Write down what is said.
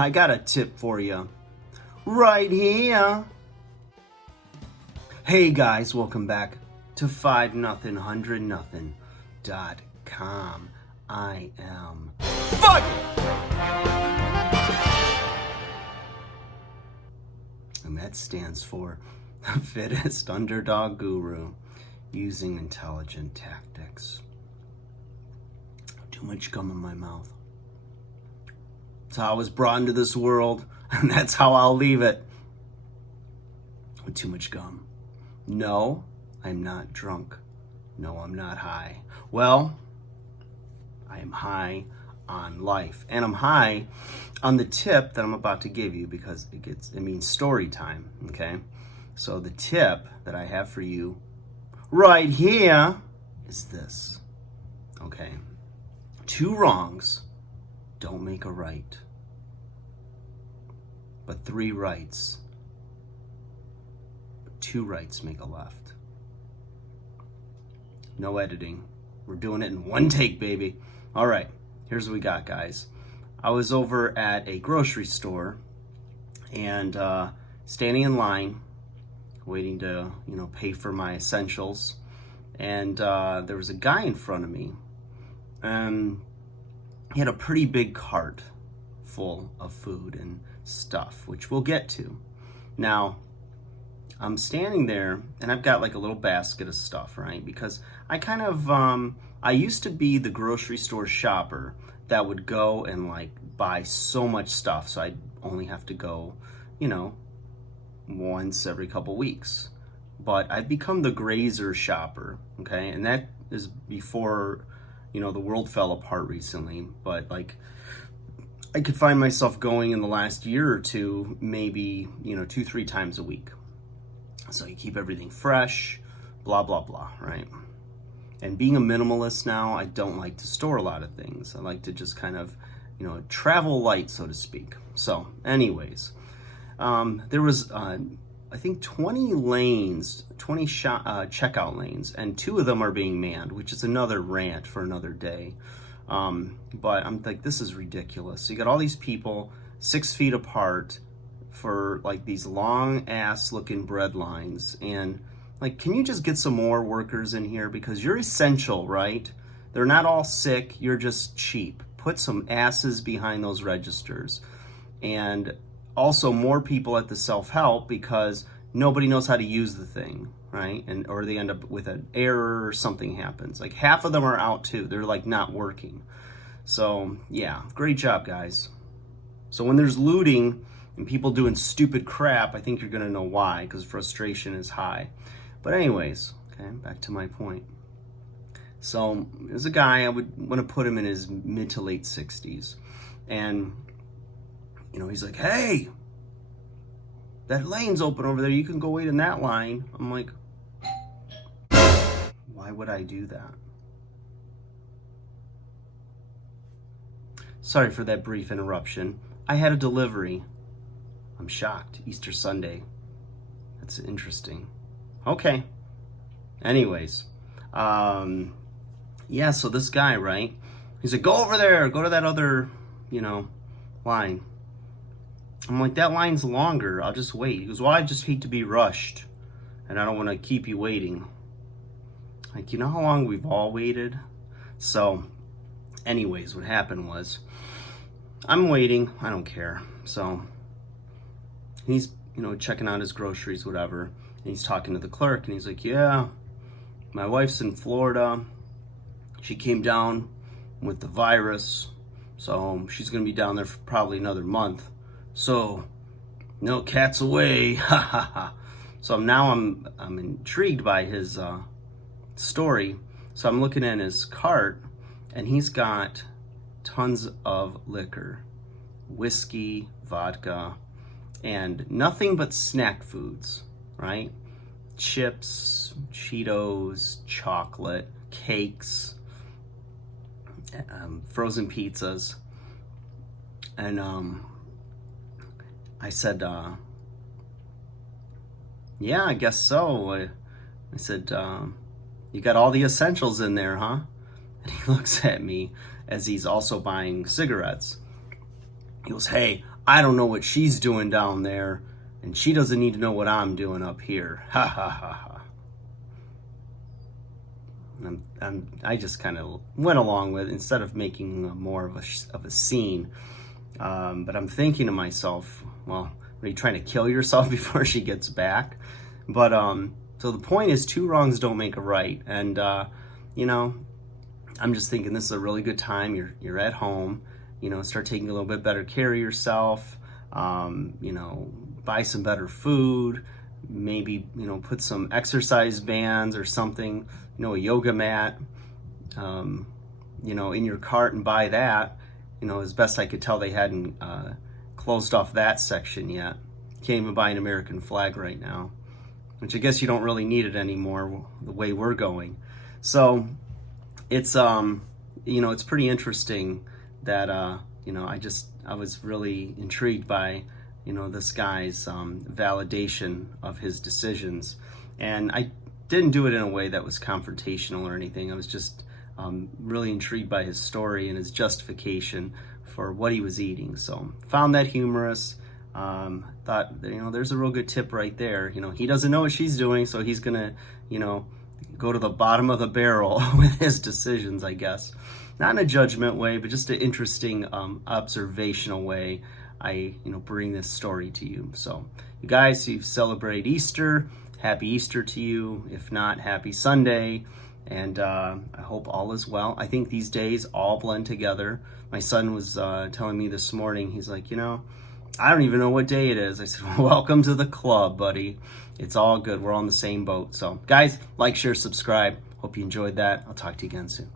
I got a tip for you right here. Hey guys, welcome back to 5nothing100nothing.com. I am fucking, and that stands for the fittest underdog guru using intelligent tactics. Too much gum in my mouth. That's how I was brought into this world, and that's how I'll leave it. With too much gum. No, I'm not drunk. No, I'm not high. Well, I am high on life, and I'm high on the tip that I'm about to give you because it means story time, okay? So the tip that I have for you right here is this, okay? 2 wrongs don't make a right, but 2 rights make a left. No editing. We're doing it in one take, baby. All right, here's what we got, guys. I was over at a grocery store and standing in line, waiting to, pay for my essentials. And there was a guy in front of me. He had a pretty big cart full of food and stuff, which we'll get to. Now, I'm standing there and I've got like a little basket of stuff, right? Because I kind of, I used to be the grocery store shopper that would go and like buy so much stuff. So I'd only have to go, once every couple weeks. But I've become the grazer shopper, okay? And that is before, the world fell apart recently. But like, I could find myself going in the last year or two, maybe, 2-3 times a week. So you keep everything fresh, blah, blah, blah, right? And being a minimalist now, I don't like to store a lot of things. I like to just kind of, travel light, so to speak. So anyways, there was, I think 20 lanes, 20 checkout lanes, and 2 of them are being manned, which is another rant for another day. But I'm like, this is ridiculous. So you got all these people 6 feet apart for like these long ass looking bread lines. And like, can you just get some more workers in here? Because you're essential, right? They're not all sick. You're just cheap. Put some asses behind those registers. And also more people at the self-help because nobody knows how to use the thing, right? Or they end up with an error or something happens. Like half of them are out too. They're like not working. So yeah, great job, guys. So when there's looting and people doing stupid crap, I think you're gonna know why, because frustration is high. But anyways, okay, back to my point. So there's a guy, I would want to put him in his mid to late 60s. And he's like, hey, that lane's open over there. You can go wait in that line. I'm like, why would I do that? Sorry for that brief interruption. I had a delivery. I'm shocked. Easter Sunday. That's interesting. Okay. Anyways. Yeah, so this guy, right? He's like, go over there. Go to that other, line. I'm like, that line's longer. I'll just wait. He goes, well, I just hate to be rushed. And I don't want to keep you waiting. Like, you know how long we've all waited? So, anyways, what happened was, I'm waiting. I don't care. So, he's, checking out his groceries, whatever. And he's talking to the clerk. And he's like, yeah, my wife's in Florida. She came down with the virus. So, she's going to be down there for probably another month. So, no cats away, ha ha ha. So now I'm intrigued by his story. So I'm looking at his cart, and he's got tons of liquor, whiskey, vodka, and nothing but snack foods, right? Chips, Cheetos, chocolate, cakes, frozen pizzas, and I said, yeah, I guess so. I said, you got all the essentials in there, huh? And he looks at me as he's also buying cigarettes. He goes, hey, I don't know what she's doing down there, and she doesn't need to know what I'm doing up here. Ha ha ha ha. I just kind of went along with it instead of making more of a scene. But I'm thinking to myself, well, are you trying to kill yourself before she gets back? But so the point is, two wrongs don't make a right. And you know, I'm just thinking this is a really good time. You're at home. You know, start taking a little bit better care of yourself. You know, buy some better food. Maybe, you know, put some exercise bands or something. You know, a yoga mat. You know, in your cart and buy that. You know, as best I could tell, they hadn't closed off that section yet. Can't even buy an American flag right now, which I guess you don't really need it anymore the way we're going. So it's you know, it's pretty interesting that you know, I was really intrigued by, you know, this guy's validation of his decisions, and I didn't do it in a way that was confrontational or anything. I was just really intrigued by his story and his justification for what he was eating. So found that humorous. Thought, you know, there's a real good tip right there. You know, he doesn't know what she's doing, so he's gonna, you know, go to the bottom of the barrel with his decisions, I guess. Not in a judgment way, but just an interesting observational way. I, you know, bring this story to you. So you guys, you celebrate Easter. Happy Easter to you. If not, happy Sunday. And I hope all is well. I think these days all blend together. My son was telling me this morning, he's like, you know, I don't even know what day it is. I said, well, welcome to the club, buddy. It's all good. We're all in the same boat. So guys, like, share, subscribe. Hope you enjoyed that. I'll talk to you again soon.